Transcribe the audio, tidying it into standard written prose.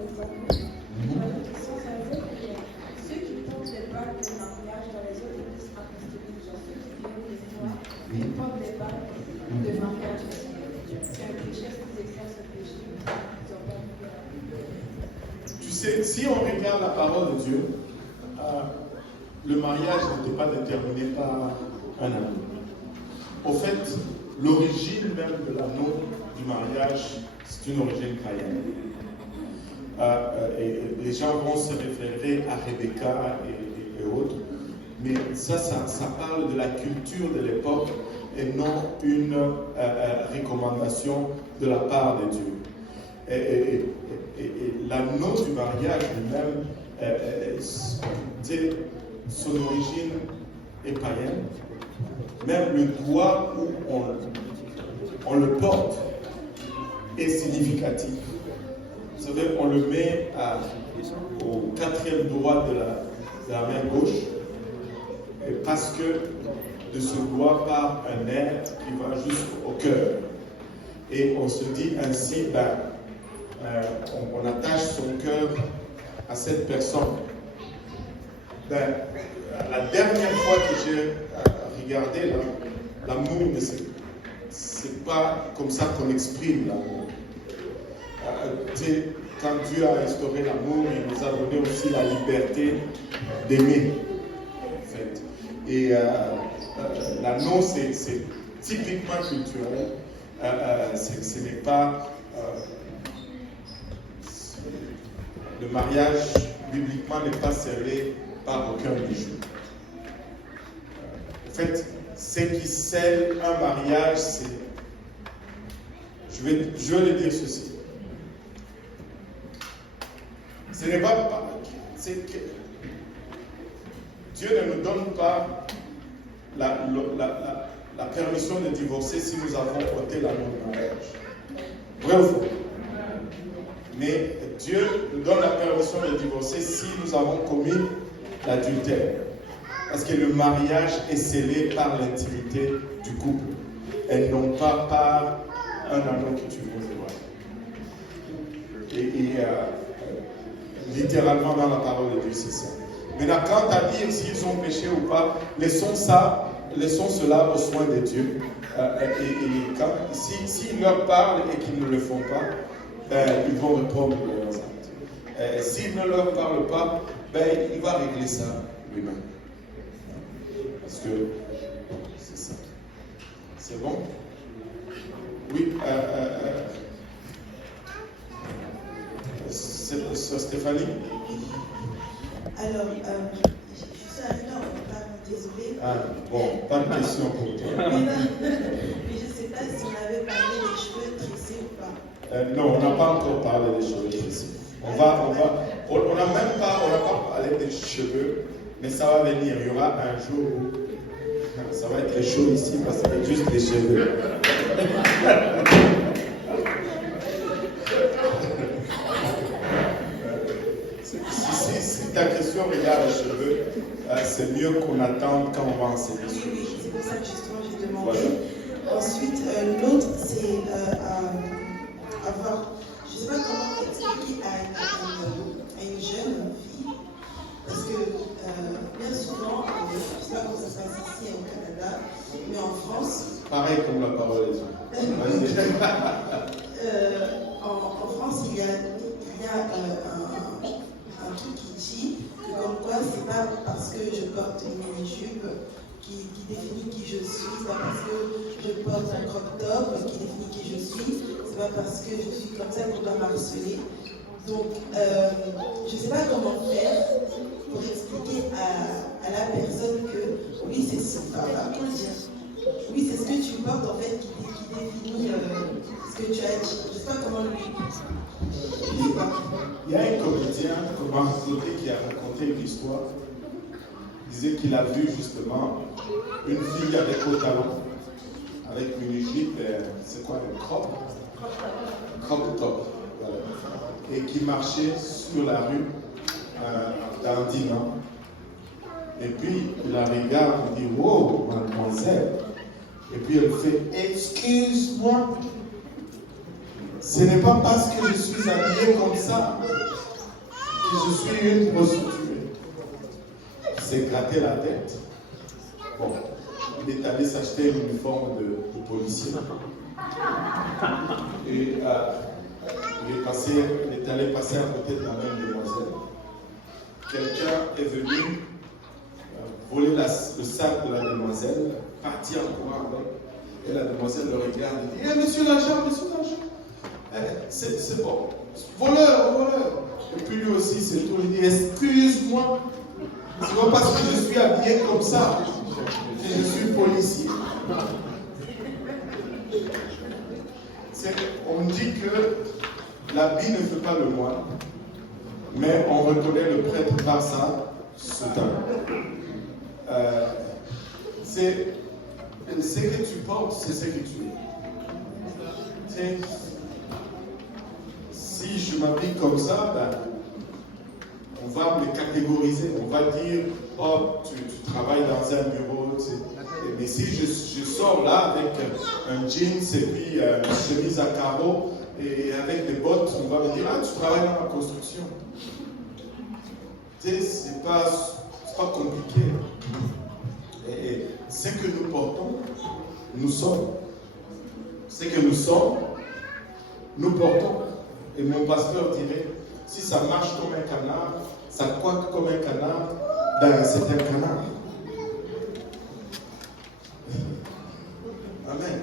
La question, ça veut dire que ceux qui portent les bagues de mariage dans les autres églises apostoliques, genre ceux qui viennent les voir, ils portent des bagues de mariage. C'est un péché, qu'ils exercent ce péché. Ils ont pas pu. Tu sais, si on regarde la parole de Dieu, le mariage n'était pas déterminé par un homme. Au fait, l'origine même de l'anneau du mariage, c'est une origine païenne. Et les gens vont se référer à Rebecca et autres, mais ça parle de la culture de l'époque et non une recommandation de la part de Dieu. Et l'anneau du mariage lui-même, son origine est païenne. Même le doigt où on le porte est significatif. Vous savez, on le met au quatrième doigt de la main gauche, parce que de ce doigt part un nerf qui va jusqu'au cœur. Et on se dit ainsi, on attache son cœur à cette personne. La dernière fois que j'ai regardé l'amour, c'est pas comme ça qu'on exprime l'amour. Quand Dieu a instauré l'amour, il nous a donné aussi la liberté d'aimer. En fait. Et l'anneau, c'est typiquement culturel. Ce n'est pas le mariage bibliquement n'est pas scellé par aucun bijou. En fait, ce qui scelle un mariage, c'est, je vais le dire ceci. Ce n'est pas, c'est que Dieu ne nous donne pas la permission de divorcer si nous avons ôté l'anneau du mariage. Vrai ou faux? Mais Dieu nous donne la permission de divorcer si nous avons commis l'adultère. Parce que le mariage est scellé par l'intimité du couple et non pas par un anneau que tu veux voir. Et littéralement dans la parole de Dieu, c'est ça. Maintenant, quant à dire s'ils ont péché ou pas, laissons cela aux soins de Dieu. S'ils leur parlent et qu'ils ne le font pas, ils vont répondre de leurs actes. S'il ne leur parle pas, il va régler ça lui-même. Parce que c'est ça. C'est bon? Oui. Sœur Stéphanie? Alors, je suis arrivée en retard, désolée. Ah, bon, pas de question pour toi. Mais je ne sais pas si on avait parlé des cheveux tressés ou pas. Non, on n'a pas encore parlé des cheveux tressés. On n'a pas parlé des cheveux, mais ça va venir. Il y aura un jour où ça va être chaud ici parce qu'il y a juste les cheveux. Si ta question regarde les cheveux, c'est mieux qu'on attende quand on va enseigner. Oui, c'est pour ça que justement j'ai demandé. Voilà. Ensuite, l'autre, c'est avoir, je ne sais pas comment expliquer à une jeune fille, parce que bien souvent, je ne sais pas comment ça se passe ici au Canada, mais en France. Pareil comme la parole des autres. En France, il y a un truc qui dit que comme quoi c'est pas parce que je porte une mini-jupe qui définit qui je suis, c'est pas parce que je porte un crop top qui définit qui je suis, c'est pas parce que je suis comme ça qu'on doit m'harceler. Donc, je ne sais pas comment faire pour expliquer à la personne que oui, c'est ça, comment dire, oui, c'est ce que tu portes en fait qui définit ce que tu as dit. Je ne sais pas comment lui. Il y a un comédien, Thomas Côté, qui a raconté une histoire. Il disait qu'il a vu justement une fille avec haut talon, avec une jupe, c'est quoi, un crop top, voilà. Et qui marchait sur la rue dans le divan. Et puis il la regarde et dit « Wow, mademoiselle !» Et puis elle fait « Excuse-moi !» Ce n'est pas parce que je suis habillé comme ça que je suis une prostituée. C'est gratter la tête. Bon, il est allé s'acheter un uniforme de policier. Et il est allé passer à côté de la même demoiselle. Quelqu'un est venu voler le sac de la demoiselle, partir en courant avec. Et la demoiselle le regarde et dit: monsieur l'agent, monsieur l'agent. C'est bon. Voleur, voleur. Et puis lui aussi, c'est tout. Il dit: excuse-moi. C'est pas parce que je suis habillé comme ça que je suis policier. On dit que l'habit ne fait pas le moine, mais on reconnaît le prêtre par sa soutane. Ce que tu portes, c'est ce que tu es. Si je m'habille comme ça, ben, on va me catégoriser. On va dire: oh, tu travailles dans un bureau. Mais si je sors là avec un jeans et puis une chemise à carreaux et avec des bottes, on va me dire: ah, tu travailles dans la construction. C'est pas compliqué. Et ce que nous portons, nous sommes. Ce que nous sommes, nous portons. Et mon pasteur dirait: si ça marche comme un canard, ça quaque comme un canard, ben c'est un canard. Amen.